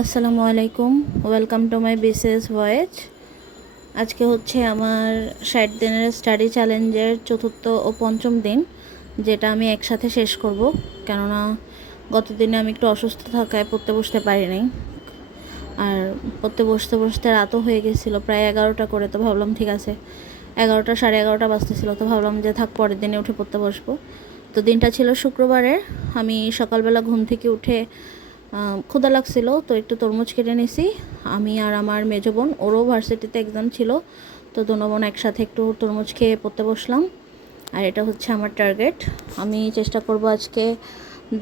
আসসালামু আলাইকুম, welcome to my BCS voice. আজকে হচ্ছে আমার 60 দিনের স্টাডি চ্যালেঞ্জের চতুর্থ ও পঞ্চম দিন, যেটা আমি একসাথে শেষ করব। কেননা গত দিনে আমি একটু অসুস্থ থাকায় পড়তে বসতে পারিনি, আর পড়তে বসতে বসতে রাতও হয়ে গেছিলো প্রায় 11টা করে। তো ভাবলাম ঠিক আছে, 11টা সাড়ে 11টা বাজতেছিল, তো ভাবলাম যে থাক, পরের দিনে উঠে পড়তে বসবো। তো দিনটা ছিল শুক্রবারের। আমি সকালবেলা ঘুম থেকে উঠে ক্ষুধা লাগছিল, তো একটু তরমুজ কেটে নিছি। আমি আর আমার মেজো বোন, ওরও ভার্সিটিতে এক্সাম ছিল, তো দোনো বোন একসাথে একটু তরমুজ খেয়ে পড়তে বসলাম। আর এটা হচ্ছে আমার টার্গেট। আমি চেষ্টা করব আজকে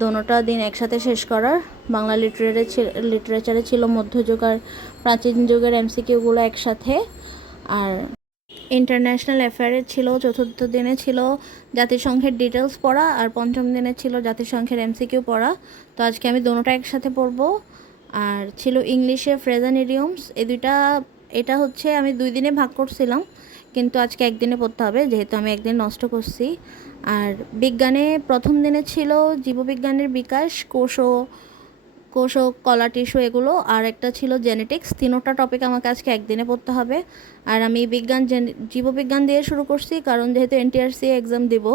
দোনোটা দিন একসাথে শেষ করার। বাংলা লিটারেচারে ছিল মধ্যযুগ আর প্রাচীন যুগের এমসিকিউগুলো একসাথে, আর ইন্টারন্যাশনাল অ্যাফেয়ারে ছিল চতুর্থ দিনে ছিল জাতিসংঘের ডিটেলস পড়া, আর পঞ্চম দিনে ছিল জাতিসংঘের এমসিকিউ পড়া। তো আজকে আমি দোনোটা একসাথে পড়বো। আর ছিল ইংলিশে ফ্রেজ অ্যান্ড ইডিয়মস, এই দুইটা। এটা হচ্ছে আমি 2 দিনে ভাগ করছিলাম, কিন্তু আজকে একদিনে পড়তে হবে যেহেতু আমি একদিন নষ্ট করছি। আর বিজ্ঞানে প্রথম দিনে ছিল জীববিজ্ঞানের বিকাশ, কোষ ও কলা টিস্যু এগুলো, আর একটা ছিল জেনেটিক্স। তিনোটা টপিক আমাকে আজকে একদিনে পড়তে হবে। আর আমি জীববিজ্ঞান দিয়ে শুরু করছি, কারণ যেহেতু এনটিআরসি এক্সাম দিব,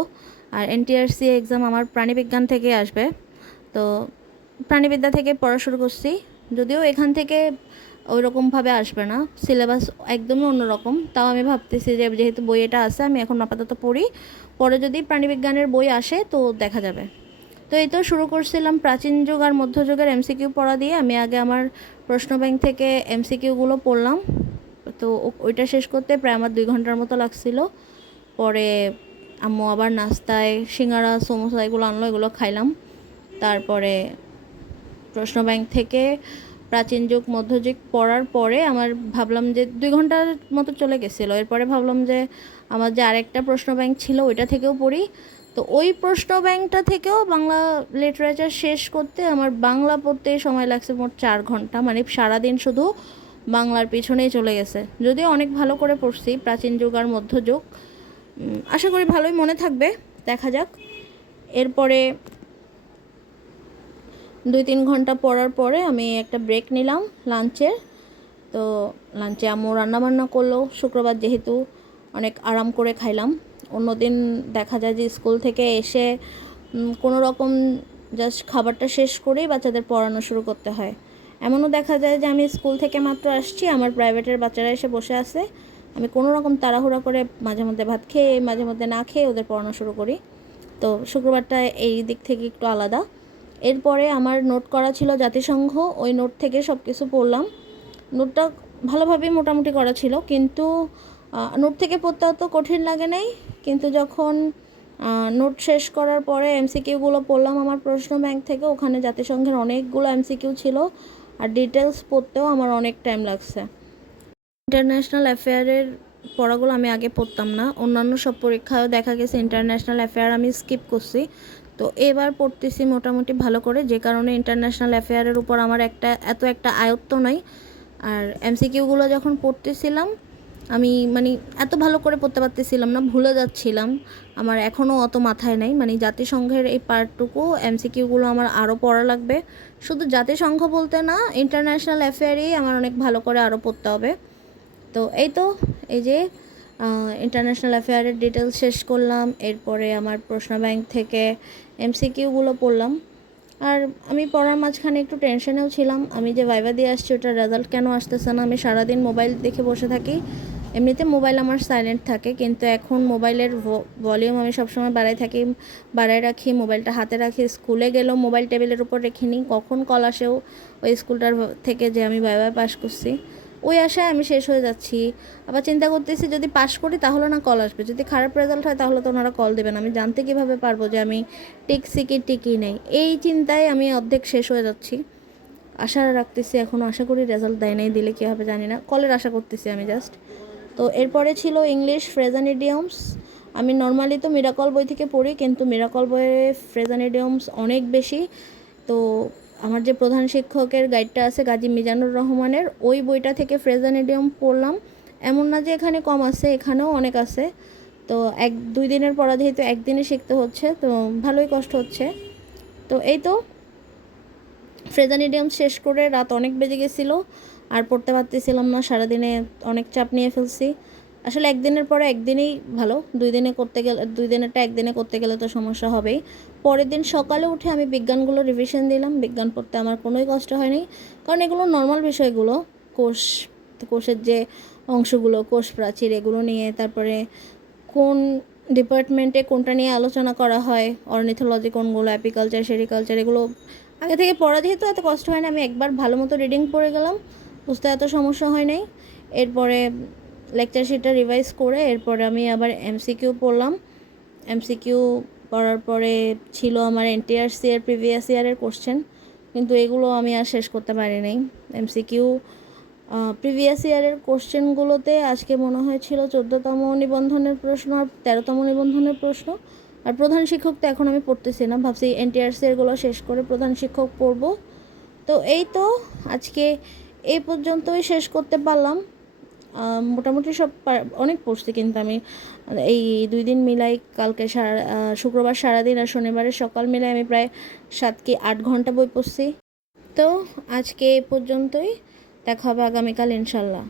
আর এনটিআরসি এক্সাম আমার প্রাণীবিজ্ঞান থেকে আসবে। তো প্রাণীবিদ্যা থেকে পড়া শুরু করছি, যদিও এখান থেকে ওই রকমভাবে আসবে না, সিলেবাস একদমই অন্যরকম। তাও আমি ভাবতেছি যে যেহেতু বই এটা আছে, আমি এখন আপাতত পড়ি, পরে যদি প্রাণীবিজ্ঞানের বই আসে তো দেখা যাবে। তো এই তো শুরু করছিলাম প্রাচীন যুগ আর মধ্যযুগের এমসিকিউ পড়া দিয়ে। আমি আগে আমার প্রশ্ন ব্যাংক থেকে এমসিকিউগুলো পড়লাম, তো ওইটা শেষ করতে প্রায় আমার 2 ঘন্টার মতো লাগছিল। পরে আম্মু আবার নাস্তায় সিঙ্গারা সমোসা এগুলো আনলো, এগুলো খাইলাম। তারপরে প্রশ্ন ব্যাংক থেকে প্রাচীন যুগ মধ্যযুগ পড়ার পরে আমার ভাবলাম যে 2 ঘন্টার মতো চলে গেছিলো। এরপরে ভাবলাম যে আমার যে আরেকটা প্রশ্ন ব্যাংক ছিল ওইটা থেকেও পড়ি। তো ওই প্রশ্ন ব্যাংকটা থেকেও বাংলা লিটারেচার শেষ করতে আমার বাংলা পড়তে সময় লাগছে মোট 4 ঘন্টা, মানে সারাদিন শুধু বাংলার পিছনেই চলে গেছে। যদিও অনেক ভালো করে পড়ছি প্রাচীন যুগ আর মধ্যযুগ, আশা করি ভালোই মনে থাকবে, দেখা যাক। এরপরে 2-3 ঘন্টা পড়ার পরে আমি একটা ব্রেক নিলাম লাঞ্চের। তো লাঞ্চে আম্মু রান্নাবান্না করলো, শুক্রবার যেহেতু অনেক আরাম করে খাইলাম। অন্যদিন দেখা যায় যে স্কুল থেকে এসে কোনো রকম জাস্ট খাবারটা শেষ করেই বাচ্চাদের পড়ানো শুরু করতে হয়। এমনও দেখা যায় যে আমি স্কুল থেকে মাত্র আসছি, আমার প্রাইভেটের বাচ্চারা এসে বসে আছে, আমি কোনো রকম তাড়াহুড়া করে মাঝে মধ্যে ভাত খেয়ে মাঝে মধ্যে না খেয়ে ওদের পড়ানো শুরু করি। তো শুক্রবারটা এই দিক থেকে একটু আলাদা। এরপরে আমার নোট করা ছিল জাতিসংঘ, ওই নোট থেকে সব কিছু পড়লাম। নোটটা ভালোভাবেই মোটামুটি করা ছিল, কিন্তু নোট থেকে পড়তে অত কঠিন লাগে নাই। কিন্তু যখন নোট শেষ করার পরে এমসিকিউগুলো পড়লাম আমার প্রশ্ন ব্যাংক থেকে, ওখানে জাতিসংঘের অনেকগুলো এমসিকিউ ছিল, আর ডিটেলস পড়তেও আমার অনেক টাইম লাগছে। ইন্টারন্যাশনাল অ্যাফেয়ারের পড়াগুলো আমি আগে পড়তাম না, অন্যান্য সব পরীক্ষায়ও দেখা গেছে ইন্টারন্যাশনাল অ্যাফেয়ার আমি স্কিপ করছি। তো এবার পড়তেছি মোটামুটি ভালো করে, যে কারণে ইন্টারন্যাশনাল অ্যাফেয়ারের উপর আমার এত একটা আয়ত্ত নয়। আর এমসিকিউগুলো যখন পড়তেছিলাম আমি মানে এত ভালো করে পড়তে পারতেছিলাম না, ভুলে যাচ্ছিলাম। আমার এখনও অত মাথায় নাই, মানে জাতিসংঘের এই পার্টটুকু এমসিকিউগুলো আমার আরও পড়া লাগবে। শুধু জাতিসংঘ বলতে না, ইন্টারন্যাশনাল অ্যাফেয়ারেই আমার অনেক ভালো করে আরও পড়তে হবে। তো এই যে ইন্টারন্যাশনাল অ্যাফেয়ারের ডিটেলস শেষ করলাম। এরপরে আমার প্রশ্ন ব্যাংক থেকে এমসিকিউগুলো পড়লাম। আর আমি পড়ার মাঝখানে একটু টেনশনেও ছিলাম, আমি যে ভাইবা দিয়ে আসছি ওটার রেজাল্ট কেন আসতেছে না। আমি সারাদিন মোবাইল দেখে বসে থাকি, এমনিতে মোবাইল আমার সাইলেন্ট থাকে, কিন্তু এখন মোবাইলের ভলিউম আমি সবসময় বাড়াই রাখি, মোবাইলটা হাতে রাখি। স্কুলে গেলেও মোবাইল টেবিলের উপর রেখে নিই, কখন কল আসেও ওই স্কুলটার থেকে যে আমি ভাইবা পাস করছি, ওই আশায় আমি শেষ হয়ে যাচ্ছি। আবার চিন্তা করতেছি যদি পাশ করি তাহলে না কল আসবে, যদি খারাপ রেজাল্ট হয় তাহলে তো ওনারা কল দেবেন, আমি জানতে কীভাবে পারবো যে আমি টিকছি কি টিকি নেই। এই চিন্তায় আমি অর্ধেক শেষ হয়ে যাচ্ছি। আশা রাখতেছি এখনও, আশা করি রেজাল্ট দেয় নাই, দিলে কী হবে জানি না, কলের আশা করতেছি আমি জাস্ট। তো এরপরে ছিল ইংলিশ ফ্রেজ অ্যান্ড ইডিয়মস। আমি নর্মালি তো মিরাকল বই থেকে পড়ি, কিন্তু মিরাকল বইয়ে ফ্রেজ অ্যান্ড ইডিয়মস অনেক বেশি। তো আমার যে প্রধান শিক্ষকের গাইডটা আছে গাজী মিজানুর রহমানের, ওই বইটা থেকে ফ্রেজ অ্যান্ড ইডিয়ম পড়লাম। এমন না যে এখানে কম আছে, এখানেও অনেক আছে। তো 1-2 দিনের পড়া যেহেতু একদিনে শিখতে হচ্ছে, তো ভালোই কষ্ট হচ্ছে। তো এই তো ফ্রেজান ইডিয়ম শেষ করে রাত অনেক বেজে গেছিলো, আর পড়তে পারতেছিলাম না, সারাদিনে অনেক চাপ নিয়ে ফেলছি। আসলে একদিনের পরে একদিনেই ভালো, 2 দিনে করতে গেলে 2 দিনেরটা একদিনে করতে গেলে তো সমস্যা হবেই। পরের দিন সকালে উঠে আমি বিজ্ঞানগুলো রিভিশন দিলাম। বিজ্ঞান পড়তে আমার কোনোই কষ্ট হয়নি, কারণ এগুলো নর্মাল বিষয়গুলো, কোষের যে অংশগুলো, কোষ প্রাচীর, এগুলো নিয়ে, তারপরে কোন ডিপার্টমেন্টে কোনটা নিয়ে আলোচনা করা হয়, অর্নিথোলজি কোনগুলো, অ্যাপিকালচার, সেরিকালচার, এগুলো আগে থেকে পড়া যেহেতু এত কষ্ট হয় না। আমি একবার ভালো মতো রিডিং পড়ে গেলাম, বুঝতে এত সমস্যা হয় নাই। এরপরে লেকচার শিটটা রিভাইজ করে এরপরে আমি আবার এমসিকিউ পড়লাম। এমসিকিউ পড়ার পরে ছিল আমার এনটিআরসি এর প্রিভিয়াস ইয়ারের কোশ্চেন, কিন্তু এগুলো আমি আর শেষ করতে পারি নাই। এমসিকিউ প্রিভিয়াস ইয়ারের কোশ্চেনগুলোতে আজকে মনে হয়েছিল 14তম নিবন্ধনের প্রশ্ন আর 13তম নিবন্ধনের প্রশ্ন। আর প্রধান শিক্ষক তো এখন আমি পড়তেছি না, ভাবছি এনটিআরসি এরগুলো শেষ করে প্রধান শিক্ষক পড়ব। তো এই তো আজকে এই পর্যন্তই শেষ করতে পারলাম। মোটামুটি সব অনেক পড়ছি, কিন্তু আমি এই 2 দিন মিলাই, কালকে শুক্রবার সারাদিন আর শনিবারের সকাল মিলাই আমি প্রায় 7 কি 8 ঘন্টা বই পড়ছি। তো আজকে এই পর্যন্তই, দেখা হবে আগামীকাল ইনশাল্লাহ।